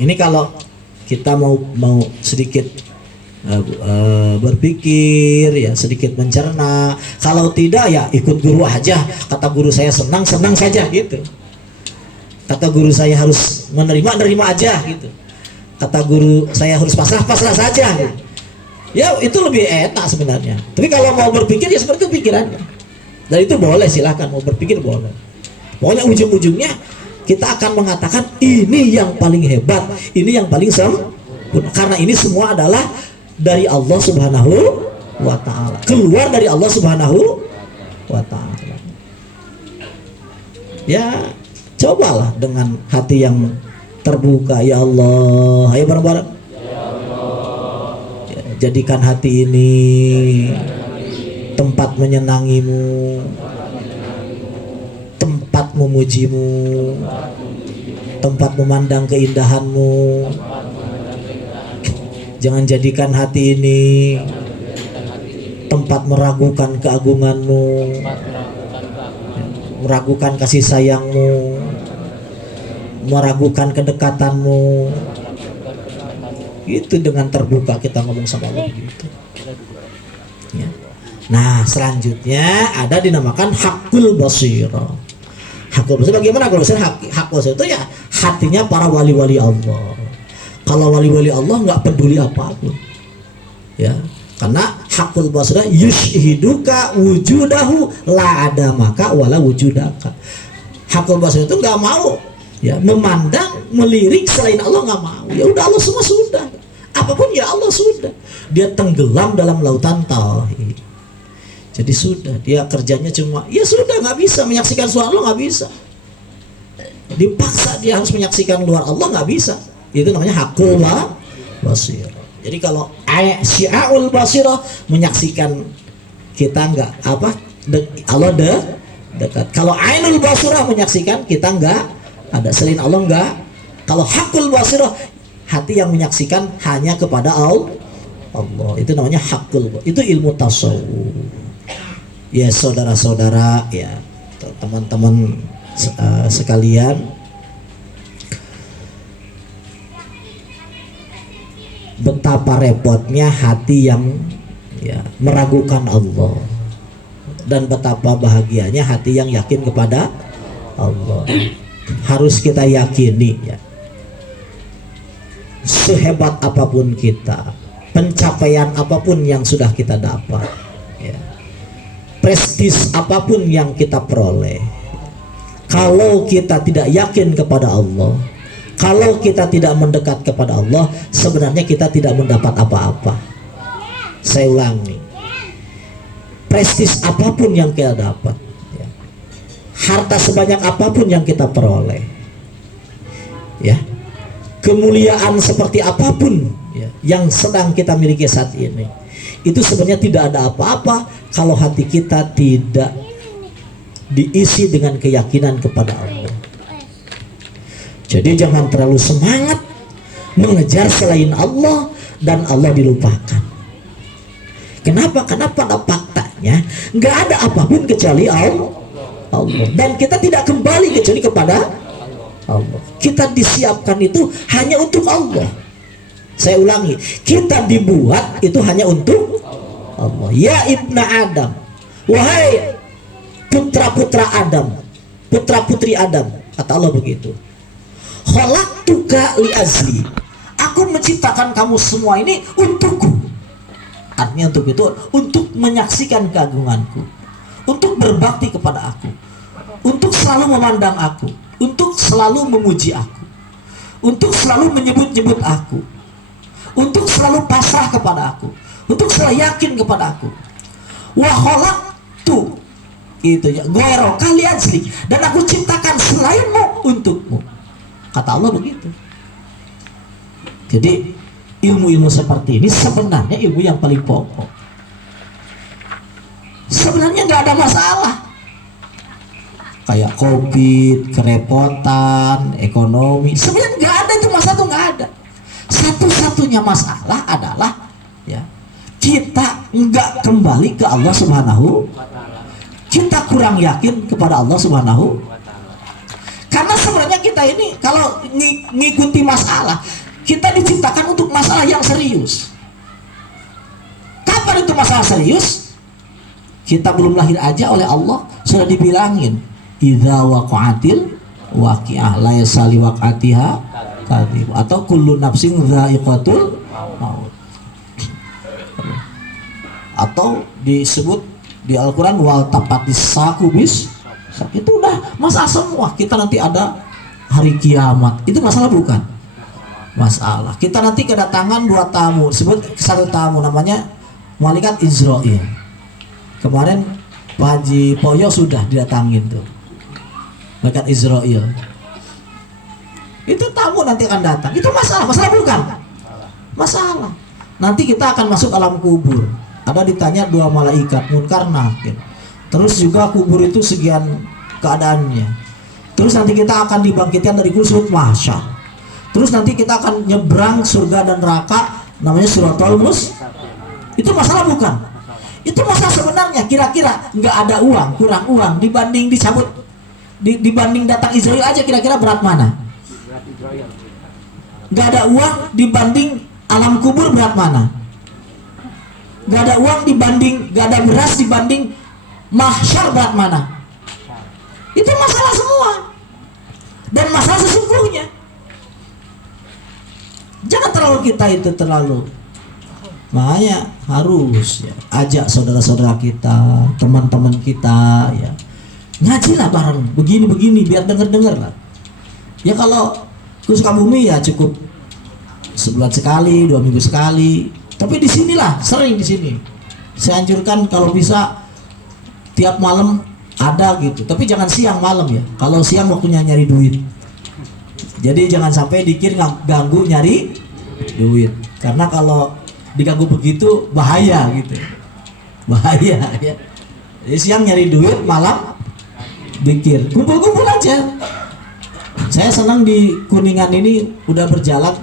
Ini kalau kita mau sedikit berpikir ya, sedikit mencerna. Kalau tidak ya ikut guru aja. Kata guru saya senang saja gitu. Kata guru saya harus nerima aja gitu. Kata guru saya harus pasrah saja gitu. Ya itu lebih enak sebenarnya. Tapi kalau mau berpikir ya seperti itu pikirannya. Dan itu boleh, silahkan mau berpikir boleh. Pokoknya ujung-ujungnya kita akan mengatakan ini yang paling hebat, ini yang paling sempurna. Karena ini semua adalah dari Allah Subhanahu wa ta'ala, keluar dari Allah Subhanahu wa ta'ala. Ya cobalah dengan hati yang terbuka. Ya Allah, ayo bareng-bareng ya, jadikan hati ini tempat menyenangimu, tempat memujimu, tempat memandang keindahanmu. Jangan jadikan hati ini tempat meragukan keagunganmu, meragukan kasih sayangmu, meragukan kedekatanmu. Itu dengan terbuka kita ngomong sama Allah gitu. Ya. Nah selanjutnya ada dinamakan hakul basirah. Hakul basirah bagaimana? Hakul basirah, hakul basirah itu ya hatinya para wali-wali Allah. Kalau wali-wali Allah nggak peduli apapun, ya, karena hakul basirah yushiduka wujudahu la ada maka wala wujudaka. Hakul basirah itu nggak mau, ya, memandang, melirik selain Allah, nggak mau. Ya udah Allah semua sudah, apapun ya Allah sudah. Dia tenggelam dalam lautan tauhid. Jadi sudah, dia kerjanya cuma, ya sudah, nggak bisa menyaksikan suara Allah, nggak bisa. Dipaksa dia harus menyaksikan luar Allah, nggak bisa. Itu namanya hakul basirah. Jadi kalau syi'aul basirah menyaksikan kita enggak apa Allah dekat. Kalau ainul basirah menyaksikan kita enggak ada selain Allah enggak. Kalau hakul basirah hati yang menyaksikan hanya kepada Allah. Itu namanya hakul. Itu ilmu tasawuf. Ya saudara-saudara ya teman-teman sekalian, betapa repotnya hati yang ya, meragukan Allah, dan betapa bahagianya hati yang yakin kepada Allah. Harus kita yakini ya, sehebat apapun kita, pencapaian apapun yang sudah kita dapat ya, prestis apapun yang kita peroleh, kalau kita tidak yakin kepada Allah, kalau kita tidak mendekat kepada Allah, sebenarnya kita tidak mendapat apa-apa. Saya ulangi, prestis apapun yang kita dapat ya, harta sebanyak apapun yang kita peroleh ya, kemuliaan seperti apapun ya, yang sedang kita miliki saat ini, itu sebenarnya tidak ada apa-apa kalau hati kita tidak diisi dengan keyakinan kepada Allah. Jadi jangan terlalu semangat mengejar selain Allah dan Allah dilupakan. Kenapa? Karena pada faktanya nggak ada apapun kecuali Allah. Dan kita tidak kembali kecuali kepada Allah. Kita disiapkan itu hanya untuk Allah. Saya ulangi, kita dibuat itu hanya untuk Allah. Ya ibna Adam, wahai putra-putra Adam, putra-putri Adam, kata Allah begitu. Khalaqtuka li azli. Aku menciptakan kamu semua ini untukku. Artinya untuk itu, untuk menyaksikan keagunganku, untuk berbakti kepada aku, untuk selalu memandang aku, untuk selalu memuji aku, untuk selalu menyebut-nyebut aku, untuk selalu pasrah kepada aku, untuk selalu yakin kepada aku. Wa khalaqtu, itu ya, ghairaka li azli, dan aku ciptakan selainmu untukmu. Kata Allah begitu. Jadi ilmu-ilmu seperti ini sebenarnya ilmu yang paling pokok. Sebenarnya nggak ada masalah. Kayak COVID, kerepotan, ekonomi, sebenarnya nggak ada itu masalah, tuh nggak ada. Satu-satunya masalah adalah ya, kita nggak kembali ke Allah Subhanahu, kita kurang yakin kepada Allah Subhanahu. Karena sebenarnya kita kita ini kalau ngikuti masalah, kita diciptakan untuk masalah yang serius. Kapan itu masalah serius? Kita belum lahir aja oleh Allah sudah dibilangin, idza waqa'atil waqi'ah la yasali waq'atiha kadhib, atau kullu nafsin dha'iqatul maut, atau disebut di Al-Quran wal tapatis saku bis. Itu udah masalah semua. Kita nanti ada hari kiamat, itu masalah bukan? Masalah. Kita nanti kedatangan 2 tamu, sebut satu tamu namanya malaikat Israil. Kemarin Pak Haji Poyo sudah didatangin tuh malaikat Israil. Itu tamu nanti akan datang. Itu masalah bukan? Masalah. Nanti kita akan masuk alam kubur. Ada ditanya 2 malaikat Munkar Nakir. Terus juga kubur itu sekian keadaannya. Terus nanti kita akan dibangkitkan dari kubur mahsyar. Terus nanti kita akan nyebrang surga dan neraka, namanya Siratal Mustaqim. Itu masalah bukan? Itu masalah sebenarnya. Kira-kira nggak ada uang, kurang uang dibanding dicabut, dibanding datang Israel aja, kira-kira berat mana? Nggak ada uang dibanding alam kubur, berat mana? Nggak ada uang dibanding, nggak ada beras dibanding mahsyar, berat mana? Itu masalah semua. Dan masalah sesungguhnya. Jangan terlalu kita itu terlalu. Makanya harus ya, ajak saudara-saudara kita, teman-teman kita ya. Ngajilah bareng, begini-begini biar denger-denger lah. Ya kalau ke Sukabumi ya cukup sebulan sekali, 2 minggu sekali. Tapi di sinilah, sering di sini. Saya anjurkan kalau bisa tiap malam ada gitu. Tapi jangan siang malam ya. Kalau siang waktunya nyari duit. Jadi jangan sampai dikir ganggu nyari duit. Karena kalau diganggu begitu bahaya gitu. Bahaya ya. Jadi siang nyari duit, malam dikir. Kumpul-kumpul aja. Saya senang di Kuningan ini udah berjalan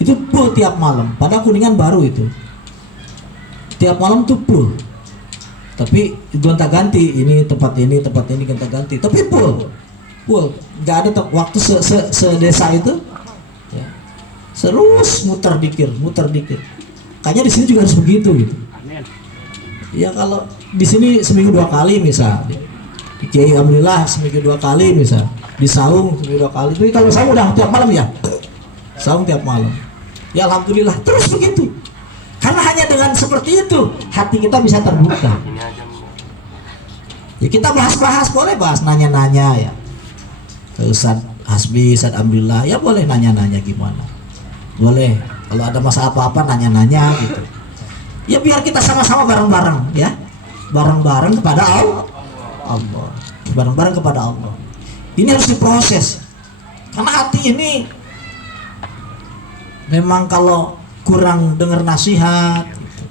itu full tiap malam. Padahal Kuningan baru itu. Tiap malam tuh full. Tapi gonta-ganti, ini tempat ini gonta-ganti. Tapi full. Nggak ada waktu sedesa itu. Ya. Terus muter dikir. Kayaknya di sini juga harus begitu gitu. Ya kalau di sini seminggu 2 kali misal. Di Kiai alhamdulillah seminggu 2 kali misal. Di Saung seminggu 2 kali. Tapi kalau Saung udah tiap malam ya. Saung tiap malam. Ya alhamdulillah terus begitu. Karena hanya dengan seperti itu hati kita bisa terbuka. Ya kita bahas-bahas, boleh bahas, nanya-nanya ya. Ke Ustaz Hasbi, Ustaz alhamdulillah ya boleh nanya-nanya gimana. Boleh. Kalau ada masalah apa-apa nanya-nanya gitu. Ya biar kita sama-sama bareng-bareng ya. Bareng-bareng kepada Allah. Bareng-bareng kepada Allah. Ini harus diproses. Karena hati ini memang kalau kurang dengar nasihat gitu,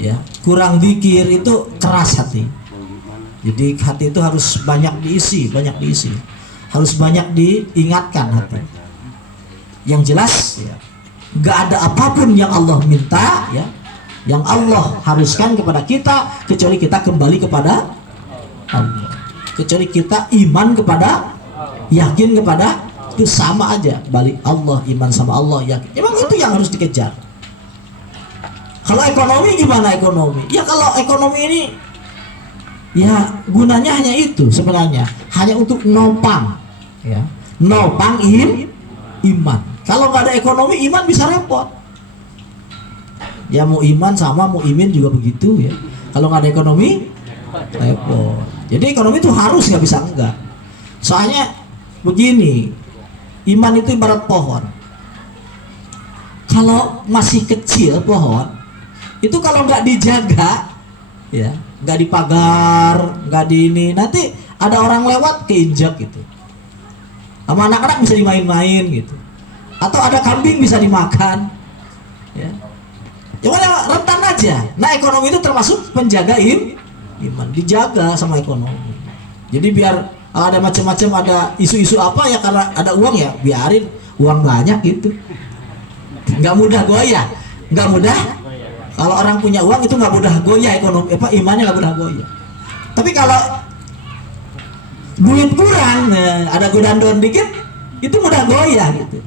ya, kurang zikir itu keras hati. Jadi hati itu harus banyak diisi. Harus banyak diingatkan hati. Yang jelas ya, nggak ada apapun yang Allah minta ya, yang Allah haruskan kepada kita kecuali kita kembali kepada Allah. Kecuali kita iman kepada, yakin kepada, itu sama aja. Balik Allah, iman sama Allah, yakin. Emang itu yang harus dikejar. Kalau ekonomi gimana ekonomi? Ya kalau ekonomi ini ya gunanya hanya itu sebenarnya, hanya untuk nopang ya. Nopang iman. Kalau nggak ada ekonomi, iman bisa repot. Ya mau iman sama mau imin juga begitu ya. Kalau nggak ada ekonomi, repot. Jadi ekonomi itu harus, nggak bisa enggak. Soalnya begini, iman itu ibarat pohon. Kalau masih kecil pohon, itu kalau nggak dijaga, ya, nggak dipagar, nggak di ini, nanti ada orang lewat keinjak gitu. Sama anak-anak bisa dimain-main gitu. Atau ada kambing bisa dimakan. Ya. Cuma rentan aja. Nah ekonomi itu termasuk penjaga iman, dijaga sama ekonomi. Jadi biar ada macam-macam, ada isu-isu apa ya, karena ada uang ya biarin, uang banyak gitu. Nggak mudah goyah, nggak mudah. Kalau orang punya uang itu nggak mudah goyah ekonomi, imannya nggak mudah goyah. Tapi kalau duit kurang, ada godaan dikit, itu mudah goyah gitu.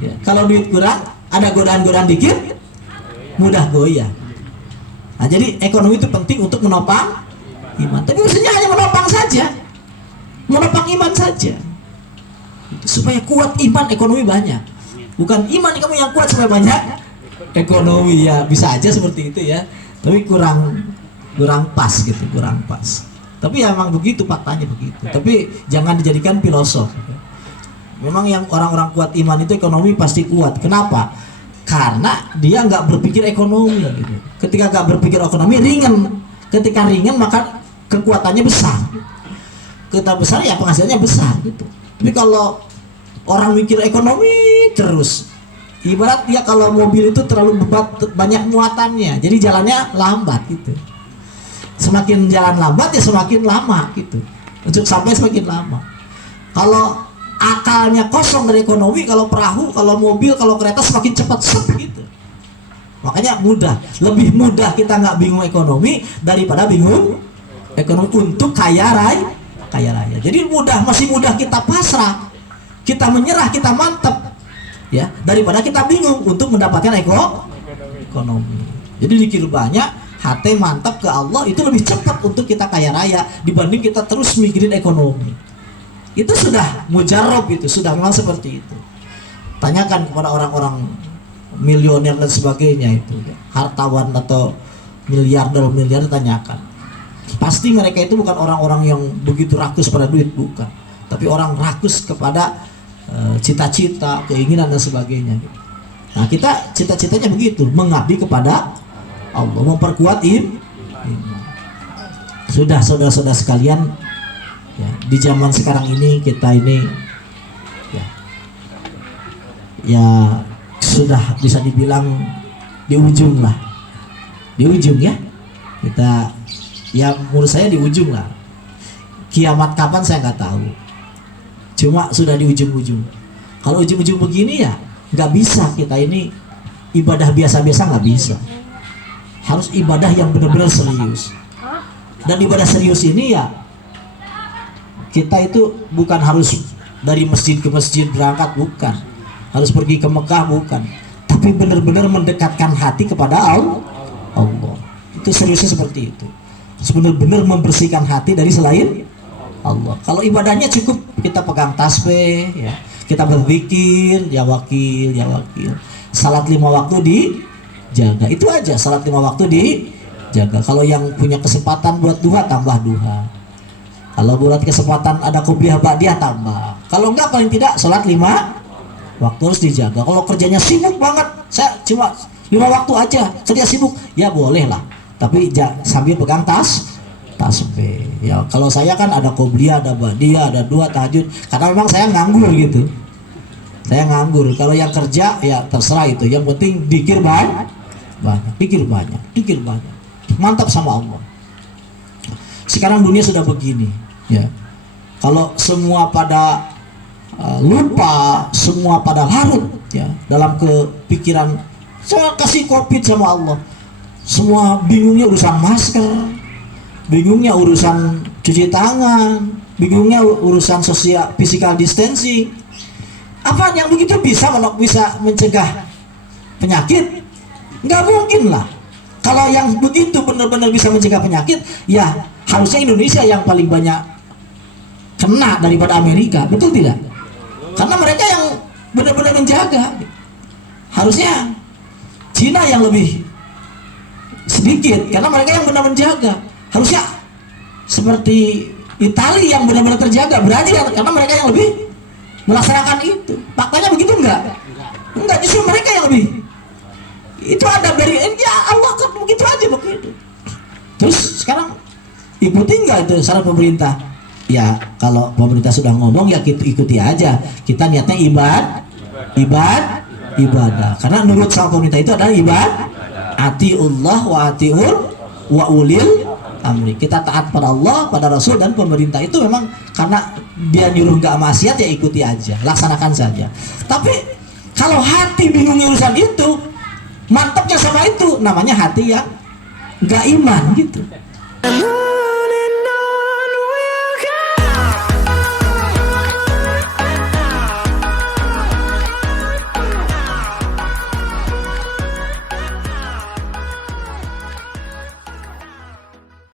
Ya, kalau duit kurang, ada godaan-godaan dikit, mudah goyah. Nah, jadi ekonomi itu penting untuk menopang iman. Tapi maksudnya hanya menopang saja, menopang iman saja. Supaya kuat iman, ekonomi banyak. Bukan iman kamu yang kuat supaya banyak ekonomi, ya bisa aja seperti itu ya. Tapi kurang pas gitu, kurang pas. Tapi ya memang begitu, faktanya begitu. Tapi jangan dijadikan filosof. Memang yang orang-orang kuat iman itu ekonomi pasti kuat. Kenapa? Karena dia nggak berpikir ekonomi gitu. Ketika nggak berpikir ekonomi, ringan. Ketika ringan maka kekuatannya besar. Ketika besar ya penghasilannya besar gitu. Tapi kalau orang mikir ekonomi terus, ibarat dia kalau mobil itu terlalu banyak muatannya, jadi jalannya lambat gitu. Semakin jalan lambat ya semakin lama gitu. Untuk sampai semakin lama. Kalau akalnya kosong dari ekonomi, kalau perahu, kalau mobil, kalau kereta semakin cepat gitu. Makanya lebih mudah kita nggak bingung ekonomi daripada bingung ekonomi untuk kaya raya. Jadi masih mudah kita pasrah, kita menyerah, kita mantap, ya daripada kita bingung untuk mendapatkan ekonomi. Jadi dikir banyak, hati mantap ke Allah itu lebih cepat untuk kita kaya raya dibanding kita terus mikirin ekonomi. Itu sudah mujarab, itu sudah memang seperti itu. Tanyakan kepada orang-orang milioner dan sebagainya itu, hartawan atau miliarder, tanyakan. Pasti mereka itu bukan orang-orang yang begitu rakus pada duit, bukan. Tapi orang rakus kepada cita-cita, keinginan dan sebagainya. Nah kita cita-citanya begitu, mengabdi kepada Allah, memperkuat iman. Sudah saudara-saudara sekalian, ya, di zaman sekarang ini kita ini ya sudah bisa dibilang di ujung lah, ya kita, ya menurut saya di ujung lah. Kiamat kapan saya nggak tahu, cuma sudah di ujung-ujung. Kalau ujung-ujung begini ya nggak bisa kita ini ibadah biasa-biasa, nggak bisa. Harus ibadah yang benar-benar serius. Dan ibadah serius ini ya kita itu bukan harus dari masjid ke masjid berangkat, bukan. Harus pergi ke Mekah, bukan. Tapi benar-benar mendekatkan hati kepada Allah. Itu seriusnya seperti itu. Harus benar-benar membersihkan hati dari selain Allah. Kalau ibadahnya cukup kita pegang tasbih, ya, kita berzikir, ya wakil. Salat 5 waktu dijaga. Itu aja, salat 5 waktu dijaga. Kalau yang punya kesempatan buat duha, tambah duha. Kalau buat kesempatan ada qobliyah ba'diyah, tambah. Kalau enggak, paling tidak salat 5 waktu harus dijaga. Kalau kerjanya sibuk banget, saya cuma 5 waktu aja, kerja sibuk, ya boleh lah. Tapi sambil pegang tasbih. Ya kalau saya kan ada qobliyah, ada ba'diyah, ada duha, tahajud. Karena memang saya nganggur gitu. Saya nganggur. Kalau yang kerja ya terserah itu. Yang penting dikir banyak. Mantap sama Allah. Sekarang dunia sudah begini, ya. Kalau semua pada lupa, semua pada larut, ya, dalam kepikiran saya kasih COVID sama Allah. Semua bingungnya urusan masker, bingungnya urusan cuci tangan, bingungnya urusan physical distancing. Apa yang begitu bisa mencegah penyakit? Nggak mungkin lah. Kalau yang begitu benar-benar bisa mencegah penyakit, ya harusnya Indonesia yang paling banyak kena daripada Amerika, betul tidak? Karena mereka yang benar-benar menjaga. Harusnya Cina yang lebih sedikit, karena mereka yang benar menjaga. Harusnya seperti Italia yang benar-benar terjaga, Brazil, karena mereka yang lebih melaksanakan itu. Faktanya begitu enggak? Enggak, justru mereka yang lebih. Itu ada dari ya Allah kan begitu aja begitu. Terus sekarang ikuti enggak itu saran pemerintah? Ya kalau pemerintah sudah ngomong ya kita ikuti aja. Kita niatnya ibadah. Karena nurut sama pemerintah itu adalah ibadah. Atiullah wa ulil amri. Kita taat pada Allah, pada Rasul dan pemerintah. Itu memang karena dia nyuruh enggak maksiat, ya ikuti aja, laksanakan saja. Tapi kalau hati bingung urusan itu, mantapnya sama itu, namanya hati yang nggak iman gitu.